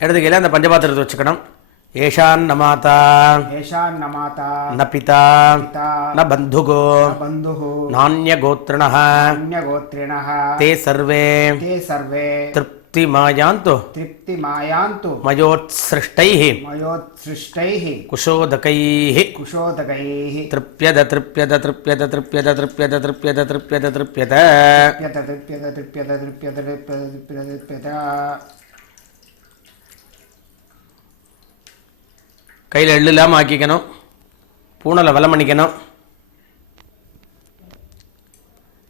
இடது கையில் அந்த பஞ்சபாத்திரத்தை வச்சுக்கணும். ஏஷான் நமாதா ந பிதா ந பந்துகோ நான்ய கோத்ரிணः தே சர்வே तृप्तिमायान्तु मयोत्सृष्टैः कुशोदकैः तृप्यद तृप्यद तृप्यद तृप्यद तृप्यद तृप्यद तृप्यद तृप्यद கையில் எள்ளு இல்லாமல் ஆக்கிக்கணும். பூனலை வலம் பண்ணிக்கணும்.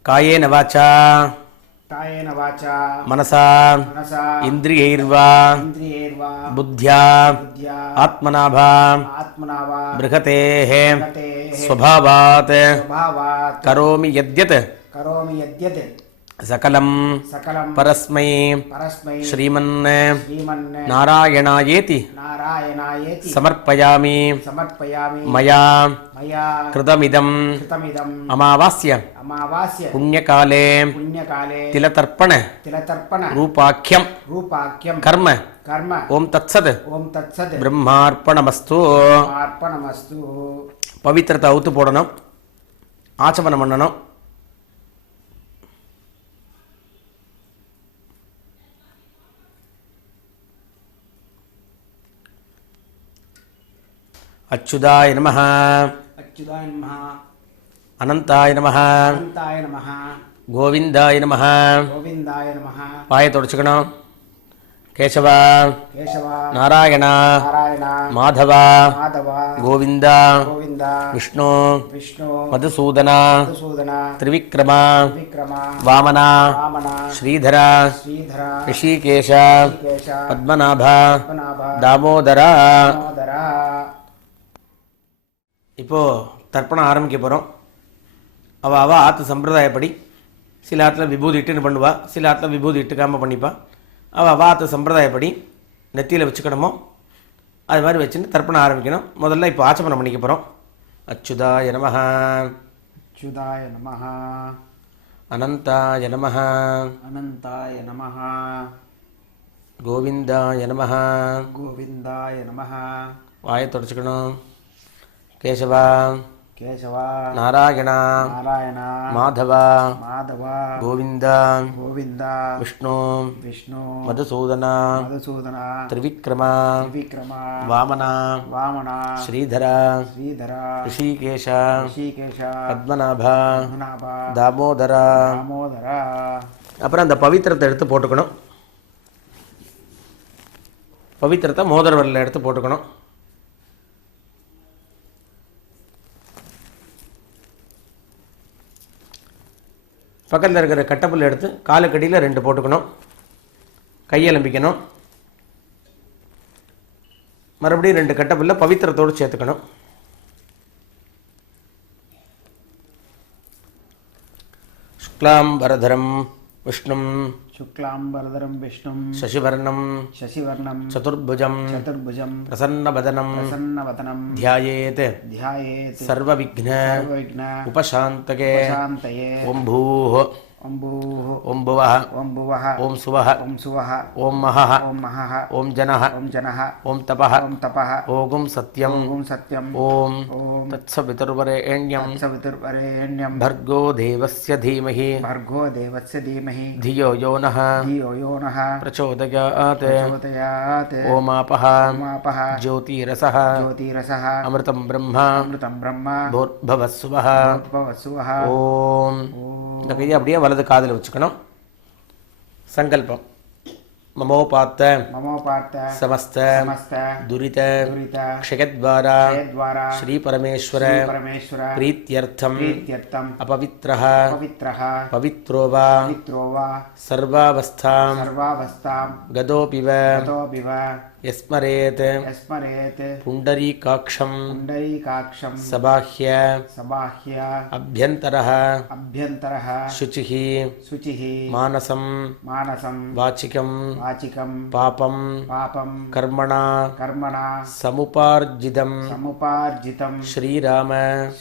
காயேன வாச்சா मनसा इंद्रियैर्वा बुद्ध्या आत्मनाभा बृहतेः स्वभावात् करोमि यद्यत् सकलं परस्मै श्रीमन् नारायणायेति समर्पयामि मया कृतमिदं अमावास्य पुण्यकाले तिलतर्पण रूपाख्यं कर्म ओम तत्सत् ब्रह्मार्पणमस्तु. पवित्रता अवुत्तु पोडணும். ஆச்சமனம் பண்ணணும். अच्युताय नमः अनंताय नमः गोविंदाय नमः पाय तोड़चुकணும். केशव नारायण माधव गोविंद विष्णु मधुसूदन त्रिविक्रम वामन श्रीधर ऋषिकेश पद्मनाभ दामोदर. இப்போ தர்ப்பணம் ஆரம்பிக்க போகிறோம். அவள் ஆற்று சம்பிரதாயப்படி சில ஆற்றில் விபூதி இட்டுன்னு பண்ணுவா, சில ஆற்றில் விபூதி இட்டுக்காமல் பண்ணிப்பா. அவள் ஆற்று சம்பிரதாயப்படி நெத்தியில் வச்சுக்கணுமோ அது மாதிரி வச்சுன்னு தர்ப்பணம் ஆரம்பிக்கணும். முதல்ல இப்போ ஆச்சமனம் பண்ணிக்க போகிறோம். அச்சுதாய நமஹ அச்சுதாய நமஹ அனந்தாய நமஹ அனந்தாய நமஹ கோவிந்தாய நமஹ கோவிந்தாய நமஹ. வாயை தொடச்சிக்கணும். केशव केशव नारायण नारायण माधव माधव गोविंद गोविंद विष्णु विष्णु मधुसूदन मधुसूदन त्रिविक्रम त्रिविक्रम वामन वामन श्रीधर श्रीधर ऋषिकेश ऋषिकेश पद्मनाभ पद्मनाभ दामोदर दामोदर. அப்புறம் அந்த பவித்திரத்தை எடுத்து போட்டுக்கணும். பவித்திரத்தை மோதிர விரல்ல எடுத்து போட்டுக்கணும். பக்கத்தில் இருக்கிற கட்டப்புல் எடுத்து காலுக்கடியில் 2 போட்டுக்கணும். கையெலம்பிக்கணும். மறுபடியும் 2 கட்டப்புல்ல பவித்திரத்தோடு சேர்த்துக்கணும். शुक्लांबरधरं विष्णुं शुक्लांबरधरं विष्णुं शशिवर्णं चतुर्भुजं प्रसन्नवदनं ध्यायेत् सर्वविघ्न उपशान्तये. ओं भूः ओं भुवः ओं सुवः ओं महः ओं जनः ओं तपः ओं सत्यं ओं तत्सवितुर्वरेण्यं भर्गो देवस्य धीमहि धियो यो नः प्रचोदयात्. ओमापः ज्योतिरसः अमृतं ब्रह्म भूर्भुवस्सुवः. ओम இந்த கையை அப்படியே வலது காதில் வச்சுக்கணும். சங்கல்பம். ममोपात्त समस्त दुरित क्षयद्वारा श्री परमेश्वर प्रीत्यर्थम अपवित्रः पवित्रो वा सर्वावस्थां गदोऽपि यस्मरेत् यस्मरेत् पुण्डरीकाक्षं पुण्डरीकाक्षं सबाह्य सबाह्य अभ्यन्तरः अभ्यन्तरः शुचिः शुचिः मानसं मानसं वाचिकं वाचिकं पापं पापं कर्मणा कर्मणा समुपार्जितं समुपार्जितं श्रीराम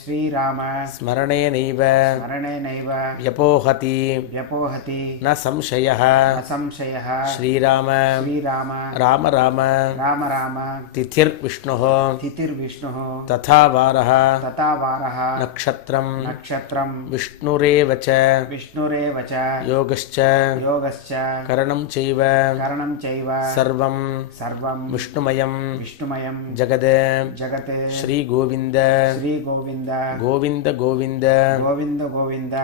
श्रीराम स्मरणेनैव स्मरणेनैव व्यपोहति व्यपोहति न संशयः न संशयः श्रीराम श्रीराम राम राम राम राम तिथिर्विष्णुः तिथिर्विष्णुः तथा वारः तथा वारः नक्षत्रं नक्षत्रं विष्णुरेव च विष्णुरेव च योगश्च योगश्च करणं चैव करणं चैव सर्वं सर्वं विष्णुमयं विष्णुमयं जगद् जगत् श्रीगोविन्द श्रीगोविन्द गोविन्द गोविन्द गोविन्द गोविन्द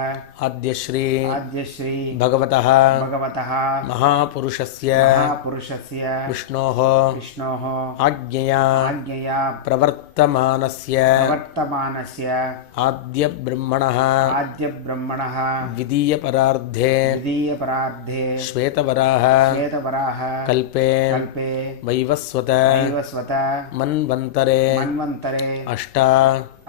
आद्यश्री आद्यश्री भगवतः भगवतः महापुरुषस्य महापुरुषस्य विष्णोः विष्णोः आज्ञया आज्ञया प्रवर्तमानस्य प्रवर्तमानस्य आद्यब्रह्मणः आद्यब्रह्मणः द्वितीयपरार्धे द्वितीयपरार्धे श्वेतवराह श्वेतवराह कल्पे कल्पे वैवस्वत वैवस्वत मन्वन्तरे मन्वन्तरे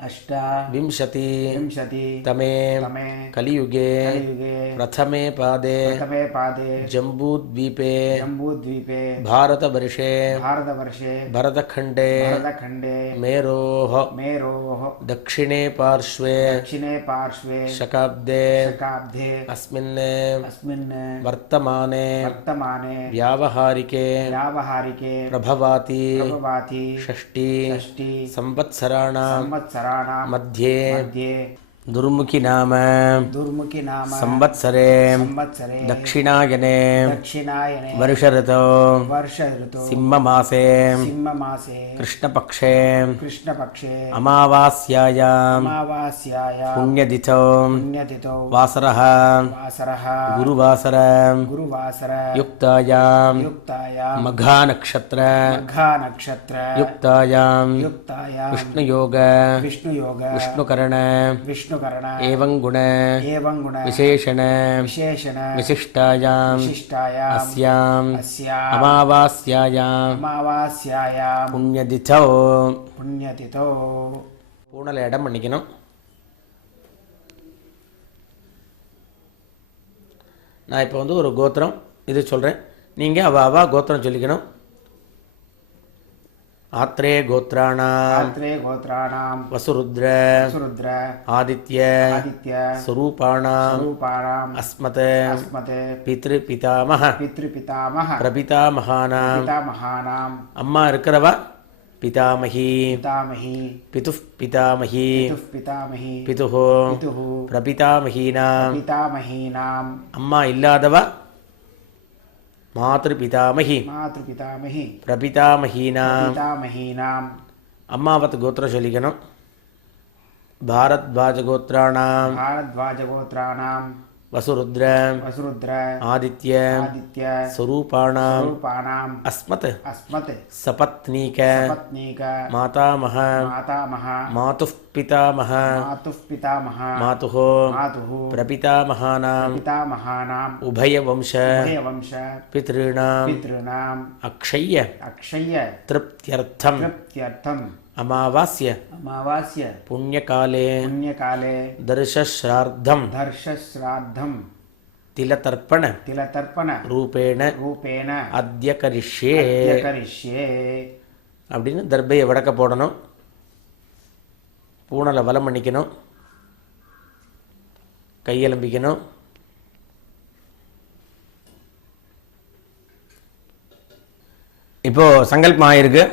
अष्टाविंशति विंशति तमे तमे कलियुगे कलियुगे प्रथमे पादे प्रथमे पादे जम्बूद्वीपे जम्बूद्वीपे भारतवर्षे भारतवर्षे भरतखण्डे भरतखण्डे मेरोः मेरोः दक्षिणे पार्श्वे दक्षिणे पार्श्वे शकाब्दे शकाब्दे अस्मिन् अस्मिन् वर्तमाने वर्तमाने व्यावहारिके प्रभवाति षष्टि संवत्सराणां मध्ये मध्ये दुर्मुखी नाम संवत्सरे दक्षिणायने वर्ष ऋतौ सिंहमासे कृष्णपक्षे अमावास्यायां पुण्यतिथौ वासरः गुरुवासर युक्तायां मघानक्षत्र युक्तायां विष्णुयोग विष्णुकरण एवं गुण विशेषण विशिष्टायां अस्याम् अमावास्यायां पुण्यतिथौ பூனலை இடம் பண்ணிக்கணும். நான் இப்போ ஒரு கோத்திரம் இது சொல்கிறேன், நீங்கள் அவா கோத்திரம் சொல்லிக்கணும். आत्रे गोत्राणां वसुरुद्र आदित्य स्वरूपाणाम् अस्मत् पितृपितामह प्रपितामहानाम् अम्मा இருக்கிறவா पितामही पितुः पितामही पितुः प्रपितामहीनाम् अम्मा इल्लादवा मातृपितामही प्रपितामहीनाम् अम्मावत् गोत्र चलिकணும். भारद्वाज गोत्राणां वसुरुद्र आदित्य स्वरूपाणाम् अस्मत् सपत्नीक मातामह मातुः पितामह मातुः प्रपितामहानाम् उभयवंश पितॄणाम् अक्षय्य तृप्त्यर्थम् अमावास्य पुण्यकाले दर्शश्राद्धं तिलतर्पण रूपेण अद्य करिष्ये அப்படின்னு தர்பையை வடக்க போடணும். பூனலை வலம் பண்ணிக்கணும். கையெலும்பிக்கணும். இப்போது சங்கல்பம் ஆகிருக்கு.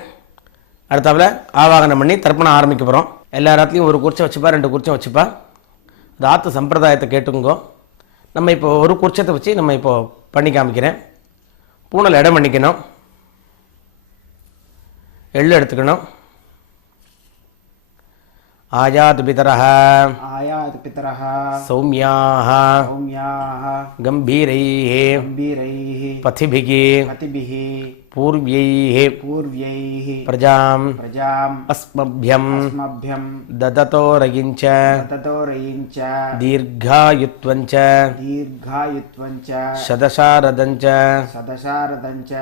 அடுத்தாப்புல ஆவாகனம் பண்ணி தர்ப்பணம் ஆரம்பிக்க போகிறோம். எல்லா இடத்துலையும் ஒரு குறிச்சம் வச்சுப்பா, 2 குறிச்சம் வச்சுப்பா. அது ஆத்து சம்பிரதாயத்தை கேட்டுங்கோ. நம்ம இப்போ ஒரு குறிச்சத்தை வச்சு நம்ம இப்போது பண்ணி காமிக்கிறேன். பூனல் இடம் பண்ணிக்கணும். எள்ளு எடுத்துக்கணும். आयात पितरः सौम्याः गंभीरैः पथिभिः பூர்வ்யைஹி पूर्व्यैः பிரஜாம் प्रजाम् அஸ்மப்யம் अस्मभ्यं ददतो रयिञ्च ततो रयिञ्च दीर्घायुत्वञ्च दीर्घायुत्वञ्च शतशारदञ्च सदशारदञ्च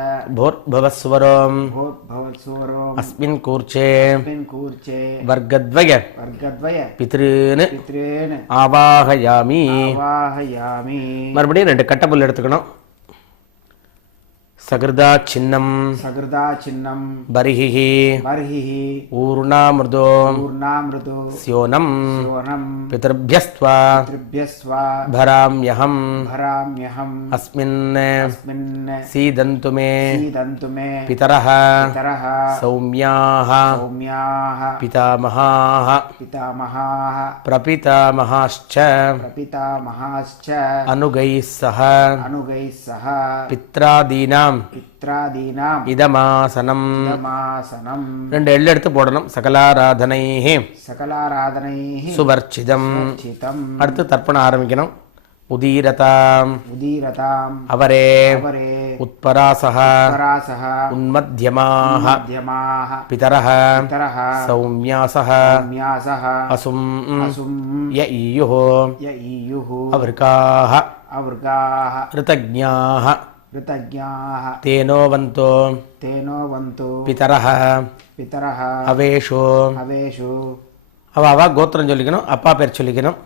भूर्भुवस्वरों भवत्सूरो अस्मिन् कूर्चे अस्मिन् कूर्चे वर्गद्वय वर्गद्वय पितॄन् पितॄन् आवाहयामि आवाहयामि மறுபடியும் 2 கட்டப்புல் எடுத்துக்கணும். சகிருதா சின்னம் सकृदा चिन्नं பரிஹி बर्हिः ஊர்ணாமிருதோ पूर्णामृतो ஸ்யோனம் सोनं பிதர்भ्यஸ்த்வா पितृभ्यस्वा भराम्यहम् भराम्यहम् अस्मिन् अस्मिन् सीदन्तु मे सीदन्तु मे पितरः पितरः सौम्याः सौम्याः पितामहाः पितामहाः प्रपितामहाश्च प्रपितामहाश्च अनुगैः सह अनुगैः सह पित्रादीनां पित्रादीनाम् இதமாசனம் இதமாசனம் 2 எள்ளு எடுத்து போடணும். சகலாராதனைः सकलाराधनैः சுவர்ச்சிதம். चितम् அடுத்து தர்ப்பணம் ஆரம்பிக்கணும். உதீரதாம் उदीरताम् அவரே अपरे உத்பராசः परासः உன்மத்யமாः मध्यमाः பிதரः पितरः சௌம்யாசः सौम्यासः அசும் असुम् ய ஈயுः य ईयुः அவர்காः अवर्गाः ऋतज्ञाः कृतज्ञाः தேனோவந்தோ तेनोवन्तु பிதரः पितरः அவேஷோ अवेषु அவ கோத்திரம் சொல்லிக்கணும். அப்பா பேர் சொல்லிக்கணும்.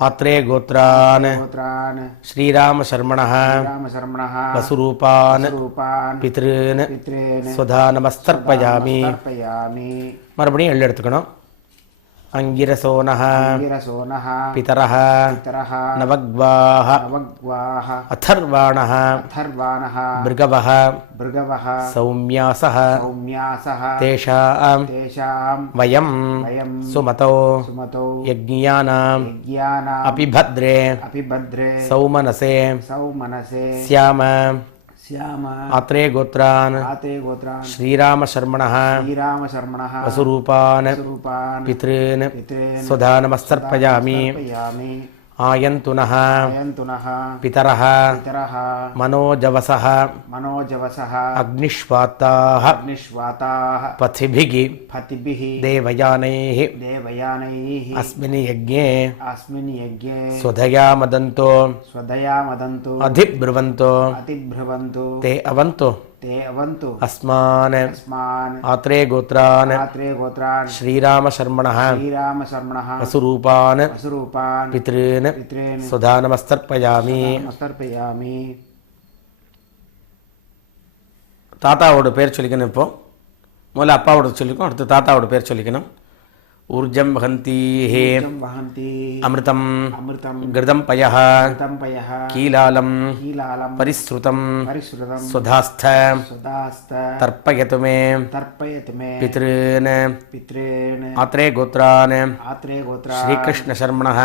ஆத்ரே கோத்ரான் गोत्रान् ஸ்ரீராம சர்மணः रामशर्मणः வசுரூபான் रूपान् பித்ருன் पितॄन् சுதா நமஸ்தர்ப்பயாமி. तर्पयामि மறுபடியும் எள்ளு எடுத்துக்கணும். அங்கிரசோனः गिरसोनः பிதரः पितरः நவக்வாः नवग्वाः अथर्वाणः अथर्वाणः भृगवः भृगवः सौम्यासः सौम्यासः तेषां तेषाम् वयं वयं सुमतौ सुमतौ यज्ञानां यज्ञानाम् अपि भद्रे अपि भद्रे सौमनसे सौमनसे स्याम श्याम आत्रे गोत्रान् आते गोत्रान् श्रीरामशर्मणः श्रीरामशर्मणः वसुरूपान् स्वरूपान् पितॄन् पितॄन् स्वधा नमस्तर्पयामि. तर्पयामि. आयन्तु नः आयन्तु नः पितरः पितरः मनोजवसः मनोजवसः अग्निष्वाताः अग्निष्वाताः पथिभिः पतिभिः देवयानैः देवयानैः अस्मिन् यज्ञे अस्मिन् यज्ञे स्वधया मदन्तो स्वदया मदन्तु अधिब्रुवन्तो अतिब्रुवन्तु ते अवन्तु ते अवन्तु अस्मान् अस्मान् आत्रे गोत्रान् आत्रे गोत्रान् श्रीरामशर्मणः श्रीरामशर्मणः वसुरूपान् वसुरूपान् पितॄन् पितॄन् स्वधा नमस्तर्पयामि. नमस्कर्पयामि. தாத்தாவோட பேர் சொல்லிக்கணும். இப்போ முதல்ல அப்பாவோட சொல்லிக்கணும், அடுத்து தாத்தாவோட பேர் சொல்லிக்கணும். ஊர்ஜம் வகந்தீः ऊर्जं वहन्ति அமிர்தம் अमृतं கிருதம் பயः घृतं पयः कीलालं कीलालं परिश्रुतं परिश्रुतं स्वधास्थ सुदास्त तर्पयतु मे तर्पयतु मे पितॄन् पितॄन् आत्रे गोत्रान् आत्रे गोत्रान् श्रीकृष्णशर्मणः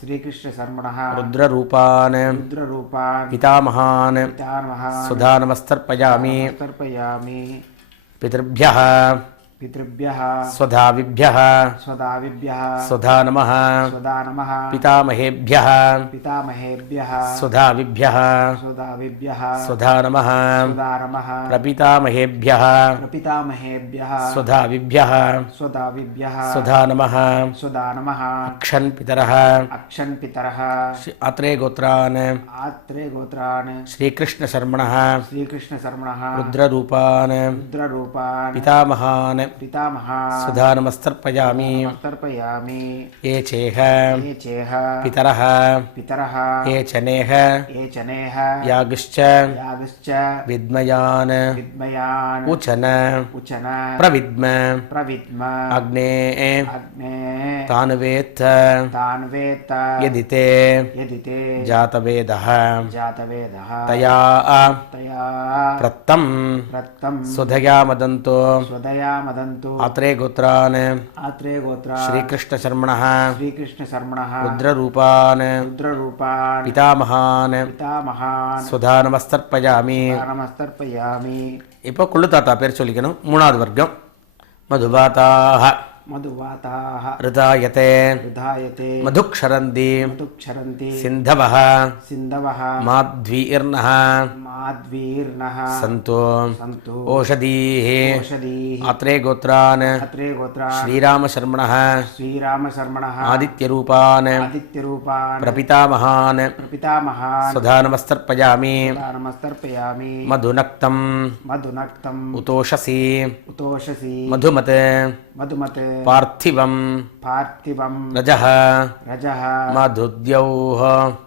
श्रीकृष्णशर्मणः रुद्ररूपान् रुद्ररूपान् पितामहान् पितामहान् सुधा नमस्तर्पयामि. तर्पयामि. पितृभ्यः पितृभ्यः स्वधाविभ्यः स्वदाविभ्यः स्वधा नमः. स्वदा नमः. पितामहेभ्यः पितामहेभ्यः स्वधाविभ्यः स्वदाविभ्यः स्वधा नमः. स्वदा नमः. प्रपितामहेभ्यः प्रपितामहेभ्यः स्वधाविभ्यः स्वदाविभ्यः स्वधा नमः. स्वदा नमः. अक्षन् पितरः अक्षन् पितरः अत्रे गोत्रान् आत्रे गोत्रान् श्रीकृष्णशर्मणः श्रीकृष्णशर्मणः रुद्ररूपान् रुद्ररूपान् पितामहान् पितामहान् सुधा नमस्तर्पयामि. तर्पयामि. ये चेह ये चेह पितरः पितरः ये चनेह ये चनेह यागश्च यागश्च विद्मयान् विद्मयान् उचन उचन प्रविद्म प्रविद्म अग्ने अग्ने तान्वेत्थ तान् वेत्त यदि ते यदि ते जातवेदः जातवेदः तया तया प्रत्तं रक्तं स्वधया मदन्तो स्वदया मदन्तु आत्रे गोत्रान् आत्रे गोत्रा श्रीकृष्णशर्मणः श्रीकृष्णशर्मणः रुद्ररूपान् रुद्ररूपान् पितामहान् पितामहान् சுதா நமஸ்தர்ப்பயாமி. नमस्तर्पयामि. இப்போ குள்ளு தாத்தா பேர் சொல்லிக்கணும். 3வது வர்க்கம் மதுபாதாக मधुवाताः ऋतायते विधायते मधुक्षरन्ति मधुक्षरन्ति सिन्धवः सिन्धवः माध्वीर्नः माध्वीर्नः सन्तु सन्तु ओषधीः ओषधीः अत्रे गोत्रान् अत्रे गोत्रान् श्रीरामशर्मणः श्रीरामशर्मणः आदित्यरूपान् आदित्यरूपान् प्रपितामहान् प्रपितामहान् स्वधा नमस्तर्पयामि नमस्तर्पयामि मधुनक्तम् मधुनक्तम् उतोषसी उतोषसी मधुमत् मधुमत् पार्थिवम् पार्थिवम् रजः रजः मधुद्यौः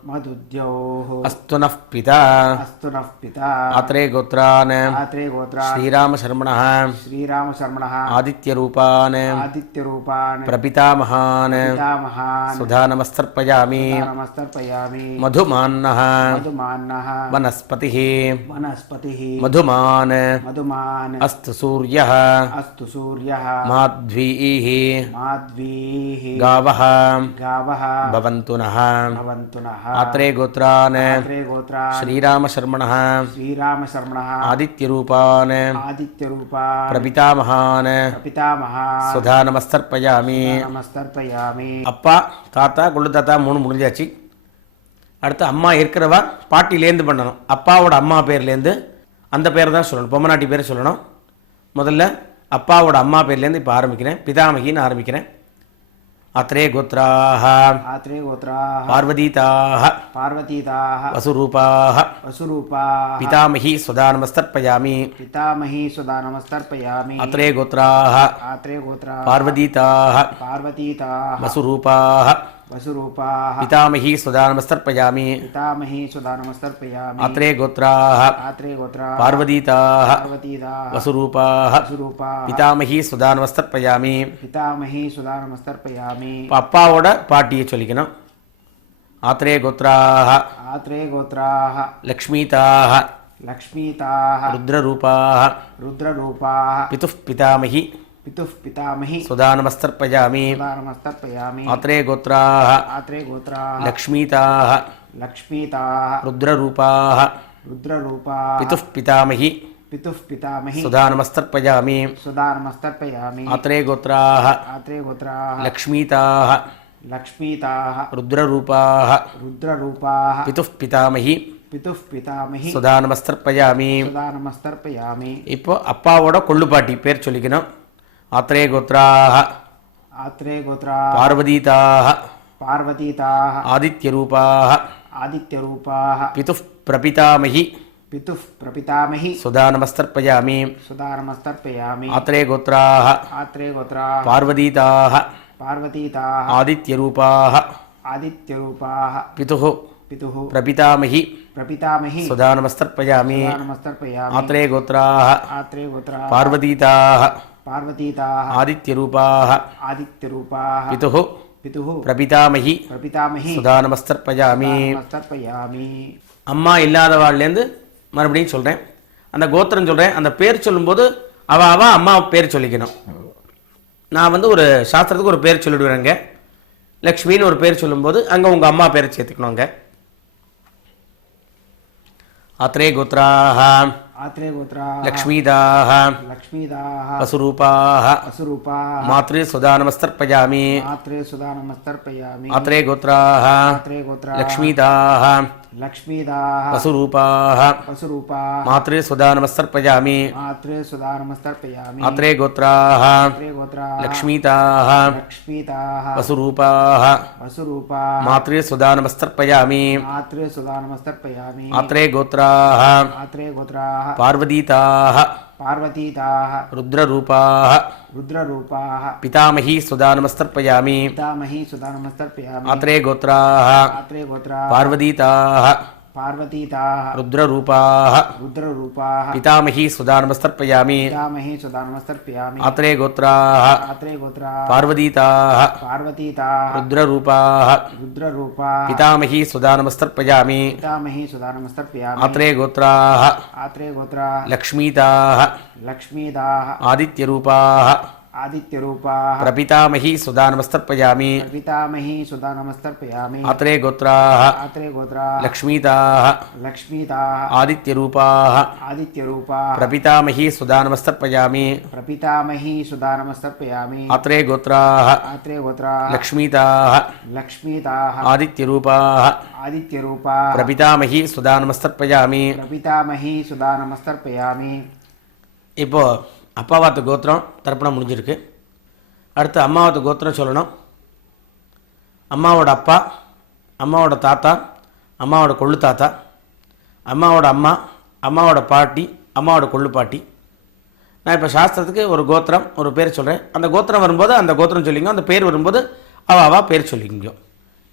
मधुद्योः अस्तु नः पिता अस्तु नः पिता अत्रे गोत्रान् आत्रे गोत्रान् श्रीरामशर्मणः श्रीरामशर्मणः आदित्यरूपान् आदित्यरूपान् प्रपितामहान् पितामहान् सुधा नमस्तर्पयामि नमस्तर्पयामि मधुमान्नः मधुमान्नः वनस्पतिः वनस्पतिः मधुमान् मधुमान् अस्तु सूर्यः अस्तु सूर्यः माध्वीः माध्वीः गावः गावः भवन्तु नः भवन्तु नः अत्रे गोत्रान् आत्रे गोत्रान् श्रीरामशर्मणः श्रीरामशर्मणः आदित्यरूपान् आदित्यरूपान् प्रपितामहान् पितामहान् सुधा नमस्तर्पयामि नमस्तर्पयामि அப்பா தாத்தா கொள்ளு தாத்தா 3 முடிஞ்சாச்சு. அடுத்து அம்மா இருக்கிறவா பாட்டிலேருந்து பண்ணணும். அப்பாவோட அம்மா பேர்லேருந்து அந்த பேரை தான் சொல்லணும், பொம்மநாட்டி பேரை சொல்லணும். முதல்ல அப்பாவோட அம்மா பேர்லேருந்து இப்போ ஆரம்பிக்கிறேன். பிதாமகின்னு ஆரம்பிக்கிறேன். அத்ரே கோத்ராः आत्रे गोत्राः பார்வதீதாः पार्वतीताः வசுரூபாः वसुरूपाः பிதாமகி சுதா நமஸ்தர்ப்பயாமி. पितामही सुधा नमस्तर्पयामि அத்ரே கோத்ராः आत्रे गोत्राः பார்வதீதாः पार्वतीताः வசுரூபாः वसुरूपाः பிதாமகி சுதா நமஸ்தர்ப்பயாமி. पितामही सुधा नमस्तर्पयामि அத்ரே கோத்ராः आत्रे गोत्राः பார்வதீதாः पार्वतीताः வசுரூபாः वसुरूपाः பிதாமகி சுதா நமஸ்தர்ப்பயாமி. पितामही सुधा नमस्तर्पयामि இப்போ அப்பாவோட பாட்டியை சொல்லிக்கணும். ஆத்ரே கோத்ராः आत्रे गोत्राः லக்ஷ்மீதாः लक्ष्मीताः ருத்ரரூபாः रुद्ररूपाः பிதுः பிதாமகி पितुः पितामही சுதா நமஸ்தர்ப்பயாமி. सुधा नमस्तर्पयामि ஆத்ரே கோத்ராः आत्रे गोत्राः லக்ஷ்மீதாः लक्ष्मीताः ருத்ரரூபாः रुद्ररूपाः பிதுः பிதாமகி पितुः पितामही சுதா நமஸ்தர்ப்பயாமி. सुधा नमस्तर्पयामि ஆத்ரே கோத்ராः आत्रे गोत्राः லக்ஷ்மீதாः लक्ष्मीताः ருத்ரரூபாः रुद्ररूपाः பிதுः பிதாமகி पितुः पितामही சுதா நமஸ்தர்ப்பயாமி. सुधा नमस्तर्पयामि இப்போ அப்பாவோட கொள்ளுப்பாட்டி பேர் சொல்லிக்கணும். ஆத்ரே கோத்ராः आत्रे गोत्राः பார்வதீதாः पार्वतीताः ஆதித்யரூபாः आदित्यरूपाः பிதுः பிரபிதாமகி पितुः प्रपितामही சுதா நமஸ்தர்ப்பயாமி. सुधा नमस्तर्पयामि ஆத்ரே கோத்ராः आत्रे गोत्राः பார்வதீதாः पार्वतीताः ஆதித்யரூபாः आदित्यरूपाः பிதுः पितुः பிரபிதாமகி प्रपितामही சுதா நமஸ்தர்ப்பயாமி. सुधा नमस्तर्पयामि ஆத்ரே கோத்ராः आत्रे गोत्राः பார்வதீதாः पार्वतीताः ஆதித்யரூபாः आदित्यरूपाः பிதுः पितुः பிரபிதாமகி प्रपितामही சுதா நமஸ்தர்ப்பயாமி. नमस्तर्पयामि அம்மா இல்லாதவாள்லேருந்து மறுபடியும் சொல்கிறேன். அந்த கோத்திரம் சொல்கிறேன். அந்த பேர் சொல்லும்போது அவ அம்மா பேர் சொல்லிக்கணும். நான் வந்து ஒரு சாஸ்திரத்துக்கு ஒரு பேர் சொல்லிவிடுவேங்க. லக்ஷ்மின்னு ஒரு பேர் சொல்லும்போது அங்கே உங்கள் அம்மா பேரை சேர்த்துக்கணும். அங்கே அத்ரே கோத்ராः आत्रे गोत्राः லக்ஷ்மீதாः लक्ष्मीदाः வசுரூபாः वसुरूपाः மாத்ரே சுதா நமஸ்தர்ப்பயாமி. आत्रे सुधा नमस्तर्पयामि அத்ரே கோத்ராः आत्रे गोत्राः லக்ஷ்மீதாः लक्ष्मीदाः வசுரூபாः वसुरूपाः மாத்ரே சுதா நமஸ்தர்ப்பயாமி. आत्रे सुधा नमस्तर्पयामि அத்ரே கோத்ராः आत्रे गोत्राः லக்ஷ்மீதாः लक्ष्मीदाः வசுரூபாः वसुरूपाः மாத்ரே சுதா நமஸ்தர்ப்பயாமி. आत्रे सुधा नमस्तर्पयामि அத்ரே கோத்ராः आत्रे गोत्राः பார்வதீதாः पार्वतीताः ருத்ரரூபாः रुद्ररूपाः பிதாமகி சுதா நமஸ்தர்ப்பயாமி. पितामही सुधा नमस्तर्पयामि அத்ரே கோத்ராः आत्रे गोत्राः பார்வதீதாः पार्वतीताः ருத்ரரூபாः रुद्ररूपाः பிதாமகி சுதா நமஸ்தர்ப்பயாமி. पितामही सुधा नमस्तर्पयामि அத்ரே கோத்ராः आत्रे गोत्राः பார்வதீதாः पार्वतीताः ருத்ரரூபாः रुद्ररूपाः பிதாமகி சுதா நமஸ்தர்ப்பயாமி. पितामही सुधा नमस्तर्पयामि அத்ரே கோத்ராः आत्रे गोत्राः லக்ஷ்மீதாः लक्ष्मीदाः ஆதித்யரூபாः आदित्यरूपाः प्रपितामही सुधा नमस्तर्पयामि पितामही सुधा नमस्तर्पयामि आत्रे गोत्राः आत्रे गोत्राः लक्ष्मीताः लक्ष्मीताः आदित्यरूपाः आदित्यरूपाः प्रपितामही सुधा नमस्तर्पयामि प्रपितामही सुधा नमस्तर्पयामि आत्रे गोत्राः आत्रे गोत्राः लक्ष्मीताः लक्ष्मीताः आदित्यरूपाः आदित्यरूपाः प्रपितामही सुधा नमस्तर्पयामि प्रपितामही सुधा नमस्तर्पयामि இப்போ அப்பாவாத்து கோத்திரம் தர்ப்பணம் முடிஞ்சிருக்கு. அடுத்து அம்மாவாத்து கோத்திரம் சொல்லணும். அம்மாவோட அப்பா, அம்மாவோட தாத்தா, அம்மாவோட கொள்ளு தாத்தா, அம்மாவோட அம்மா, அம்மாவோட பாட்டி, அம்மாவோட கொள்ளு பாட்டி. நான் இப்போ சாஸ்திரத்துக்கு ஒரு கோத்திரம் ஒரு பேர் சொல்கிறேன். அந்த கோத்திரம் வரும்போது அந்த கோத்திரம் சொல்லிங்க, அந்த பேர் வரும்போது அவா பேர் சொல்லிங்க.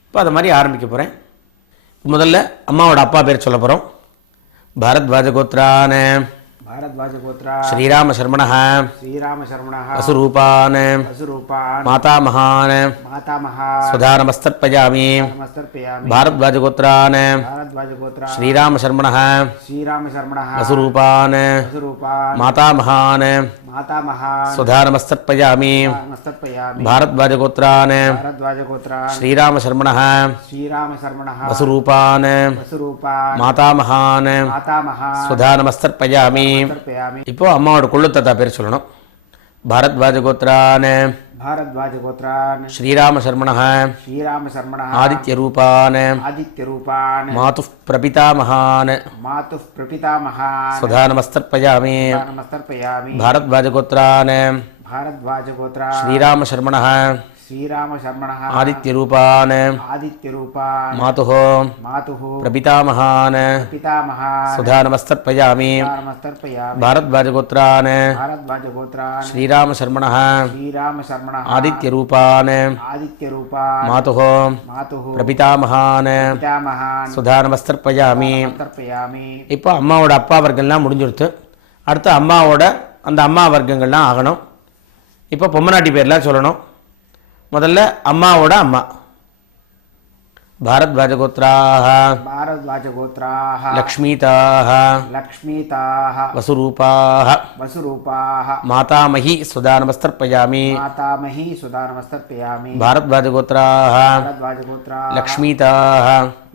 இப்போ அதை மாதிரி ஆரம்பிக்க போகிறேன். முதல்ல அம்மாவோட அப்பா பேர் சொல்ல போகிறோம். பாரத்வாஜ கோத்ரான भारद्वाज गोत्रा श्रीराम शर्मणः श्रीराम शर्मणः वसुरूपान् वसुरूपान् मातामहान् मातामहा सुधा नमस्तर्पयामि नमस्तर्पयामि भारद्वाज गोत्रान् भारद्वाज गोत्रा श्रीराम शर्मणः श्रीराम शर्मणः वसुरूपान् वसुरूपान् मातामहान् मातामहा सुधा नमस्तर्पयामि नमस्तर्पयामि भारद्वाज गोत्रान् भारद्वाज गोत्रा श्रीराम शर्मणः श्रीराम शर्मणः वसुरूपान् वसुरूपान् मातामहान् मातामहा सुधा नमस्तर्पयामि. नमस्तर्पयामि இப்போ அம்மாவோட கொள்ளு தாத்தா பேர் சொல்லணும். भारद्वाज गोत्रान् भारद्वाज गोत्रान् श्रीराम शर्मणः श्रीराम शर्मणः आदित्यरूपान् आदित्यरूपान् मातुः प्रपितामहान् मातुः प्रपितामहान् सुधा नमस्तर्पयामि. नमस्तर्पयामि भारद्वाज गोत्रान् भारद्वाज गोत्रा श्रीराम शर्मणः श्रीराम शर्मणः आदित्यरूपान् आदित्यरूपान् मातुः मातुः प्रपितामहान् पितामहान् सुधा नमस्तर्पयामि. नमस्तर्पयामि भारद्वाज गोत्रान् भारद्वाज गोत्रान् श्रीराम शर्मणः श्रीराम शर्मणः आदित्यरूपान् आदित्यरूपान् मातुः मातुः प्रपितामहान् पितामहान् सुधा नमस्तर्पयामि. नमस्तर्पयामि இப்போ அம்மாவோட அப்பா வர்க்கம்லாம் முடிஞ்சுடுத்து. அடுத்து அம்மாவோட அந்த அம்மா வர்க்கங்கள்லாம் ஆகணும். இப்போ பொம்மநாட்டி பேர்லாம் சொல்லணும். முதல்ல அம்மாவோட அம்மா भारद्वाज गोत्राः भारद्वाज गोत्राः लक्ष्मीताः लक्ष्मीताः वसुरूपाः वसुरूपाः मातामही सुधा नमस्तर्पयामि. मातामही सुधा नमस्तर्पयामि भारद्वाज गोत्राः भारद्वाज गोत्राः लक्ष्मीताः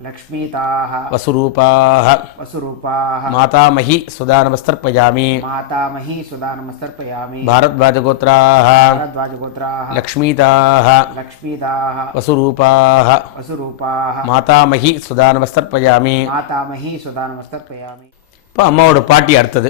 लक्ष्मीताः वसुरूपाः वसुरूपाः मातामही सुधा नमस्तर्पयामि. मातामही सुधा नमस्तर्पयामि भारद्वाज गोत्राः भारद्वाज गोत्राः लक्ष्मीताः लक्ष्मीताः वसुरूपाः वसुरूपाः मातामही सुधा नमस्तर्पयामि. मातामही सुधा नमस्तर्पयामि இப்போ அம்மாவோட பாட்டி அடுத்தது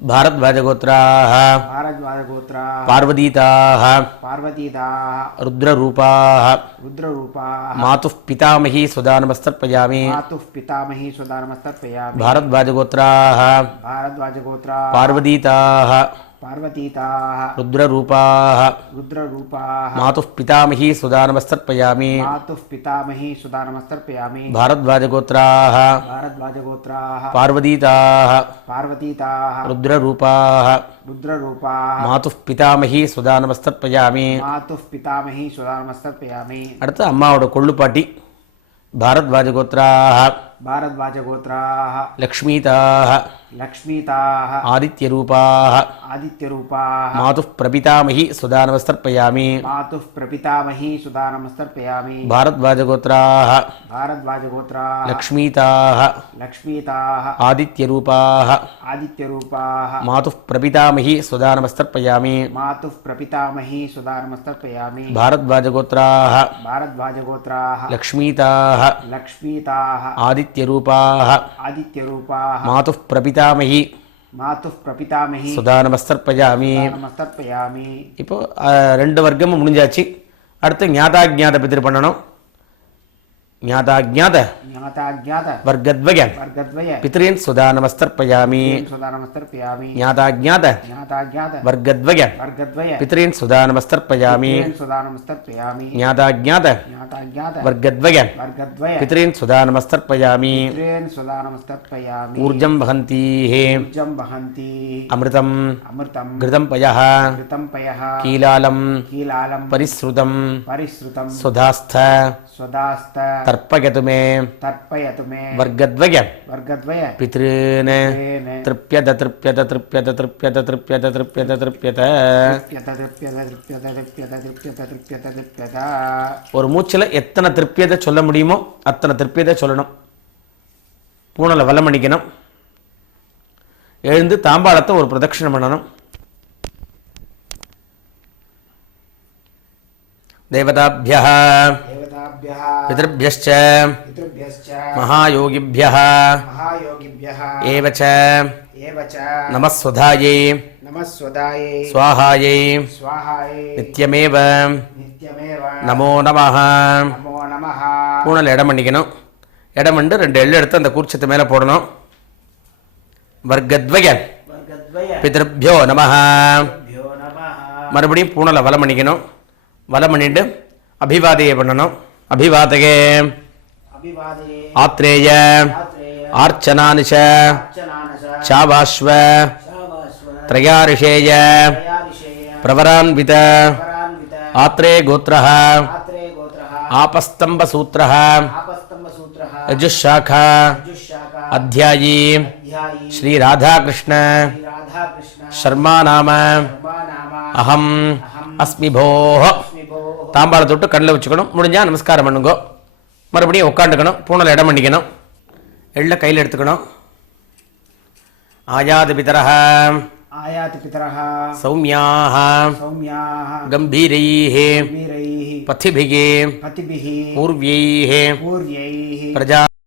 भारद्वाज गोत्राः भारद्वाज गोत्राः पार्वतीताः पार्वतीताः रुद्ररूपाः रुद्ररूपाः मातुः पितामही सुधा नमस्तर्पयामि. मातुः पितामही सुधा नमस्तर्पयामि भारद्वाज गोत्राः भारद्वाज गोत्राः पार्वतीताः पार्वतीताः रुद्ररूपाः रुद्ररूपाः मातुः पितामही सुधा नमस्तर्पयामि. मातुः पितामही सुधा नमस्तर्पयामि भारद्वाज गोत्राः भारद्वाज गोत्राः पार्वतीताः पार्वतीताः रुद्ररूपाः रुद्ररूपाः मातुः पितामही सुधा नमस्तर्पयामि. मातुः पितामही सुधा नमस्तर्पयामि அடுத்து அம்மாவோட கொள்ளு பாட்டி भारद्वाज गोत्राः भारद्वाज गोत्राः लक्ष्मीताः लक्ष्मीताः आदित्यरूपाः आदित्यरूपाः मातुः प्रपितामही सुधा नमस्तर्पयामि. मातुः प्रपितामही सुधा नमस्तर्पयामि भारद्वाज गोत्राः भारद्वाज गोत्राः लक्ष्मीताः लक्ष्मीताः आदित्यरूपाः आदित्यरूपाः मातुः प्रपितामही सुधा नमस्तर्पयामि. मातुः प्रपितामही सुधा नमस्तर्पयामि भारद्वाज गोत्राः भारद्वाज गोत्राः लक्ष्मीताः लक्ष्मीताः आदित्यरूपाः आदित्यरूपाः मातुः प्रपितामही मातुः प्रपितामही सुधा नमस्तर्पयामि. नमस्तर्पयामि இப்போ ரெண்டு வர்க்கமும் முடிஞ்சாச்சு. அடுத்து ஞாதாஜ்ஞாத பிதிர் பண்ணணும். ஞாதாஜ்ஞாத ज्ञाताज्ञात वर्गद्वय वर्गद्वय पितॄन् सुधा नमस्तर्पयामि. सुधा नमस्तर्पयामि ज्ञाताज्ञात ज्ञाताज्ञात वर्गद्वय वर्गद्वय पितॄन् सुधा नमस्तर्पयामि. सुधा नमस्तर्पयामि ज्ञाताज्ञात ज्ञाताज्ञात वर्गद्वय वर्गद्वय पितॄन् सुधा नमस्तर्पयामि. सुधा नमस्तर्पयामि ऊर्जं वहन्तीः ऊर्जं वहन्ति अमृतम् अमृतं घृतं पयः घृतं पयः कीलालं कीलालं परिसृतं परिसृतं सुधास्थ स्वदास्त தர்ப்பயது மே तर्पयतु मे வர்க்கத்வய वर्गद्वय பித்ருன் तेन திருப்யத திருப்யத திருப்யத திருப்யத திருப்யத திருப்யத திருப்யத. तृप्यत ஒரு மூச்சில் எத்தனை திருப்தியதை சொல்ல முடியுமோ அத்தனை திருப்தியதை சொல்லணும். பூனலை வலம் பண்ணிக்கணும். எழுந்து தாம்பாளத்தை ஒரு பிரதட்சிணம் பண்ணணும். தேவதாபியः देवताभ्यः பிதர்பியश्च पितृभ्यश्च மகாயோகிபியः महायोगिभ्यः एव च एव च நமः சுதாயை नमः स्वदायै ஸ்வாஹாயை स्वाहायै நித்யமேவ नित्यमेव நமோ நமः. नमो नमः பூனல் இடம் பண்ணிக்கணும். இடம் பண்ணி 2 எள்ளு எடுத்து அந்த கூர்ச்சத்து மேலே போடணும். வர்க்கத்வய वर्गद्वय பிதர்பியோ நமः. भ्यो नमः மறுபடியும் பூனலை வலம் பண்ணிக்கணும். வலம் பண்ணிட்டு அபிவாதையை பண்ணணும். அபிவாதகே अभिवादये ஆத்ரேய यात्रेय ஆர்ச்சனானிஷ अर्चनानस சாவாஸ்வ शावास्व த்ரயாரிஷேய त्रयाविषेय பிரவரான்வித परान्वित ஆத்ரே கோத்ரः आत्रे गोत्रः ஆபஸ்தம்ப சூத்ரः आपस्तम्भसूत्रः யஜுஷாகா यजुशाखा அத்தியாயி अध्यायी ஸ்ரீ ராதாகிருஷ்ண राधाकृष्ण சர்மா நாம नाम அகம் அஸ்மி போஹ. अस्मिभोः தாம்பாளத்தை தொட்டு கண்ணில் வச்சுக்கணும். முடிஞ்சா நமஸ்காரம் பண்ணுங்கோ. மறுபடியும் உட்காந்துக்கணும். பூனல் இடம் பண்ணிக்கணும். எள்ள கையில் எடுத்துக்கணும். ஆயாது பிதரः आयाति पितरः சௌமியாः सौम्याः கம்பீரைः वीरैः पथिभिः पतिभिः पूर्व्यैः पूर्यैः प्रजानां